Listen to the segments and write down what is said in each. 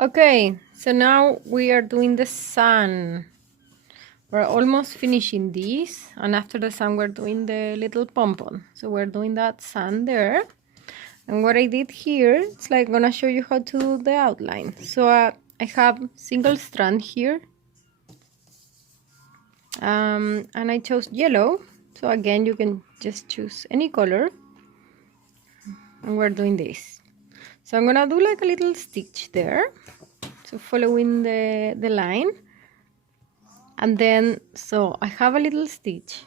Okay, so now we are doing the sun. We're almost finishing this, and after the sun we're doing the little pom-pom. So we're doing that sun there. And what I did here, it's like gonna show you how to do the outline. So I have single strand here. And I chose yellow. So again, you can just choose any color. And we're doing this. So I'm gonna do like a little stitch there. So following the line. And then, so I have a little stitch,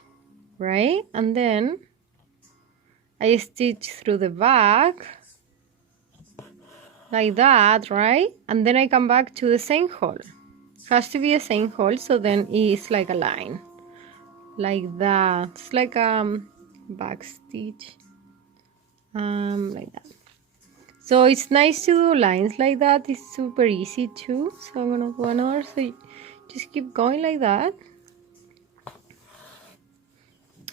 right? And then I stitch through the back like that, right? And then I come back to the same hole. It has to be the same hole, so then it's like a line like that. It's like back stitch like that. So it's nice to do lines like that. It's super easy too. So I'm gonna do another. So just keep going like that.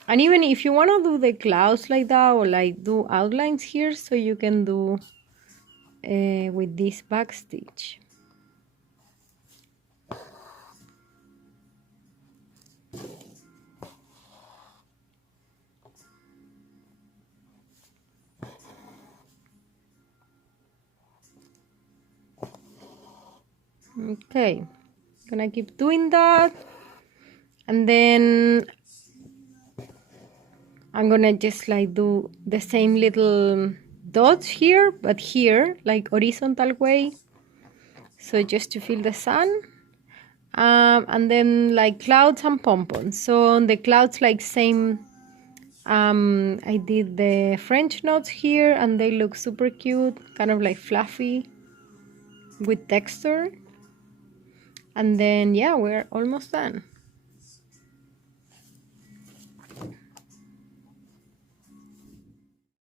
And even if you want to do the clouds like that, or like do outlines here, so you can do with this back stitch. Okay, gonna keep doing that, and then I'm gonna just like do the same little dots here, but here like horizontal way, so just to feel the sun. And then like clouds and pompons. So on the clouds, like same, I did the French knots here, and they look super cute, kind of like fluffy with texture. And then yeah, we're almost done.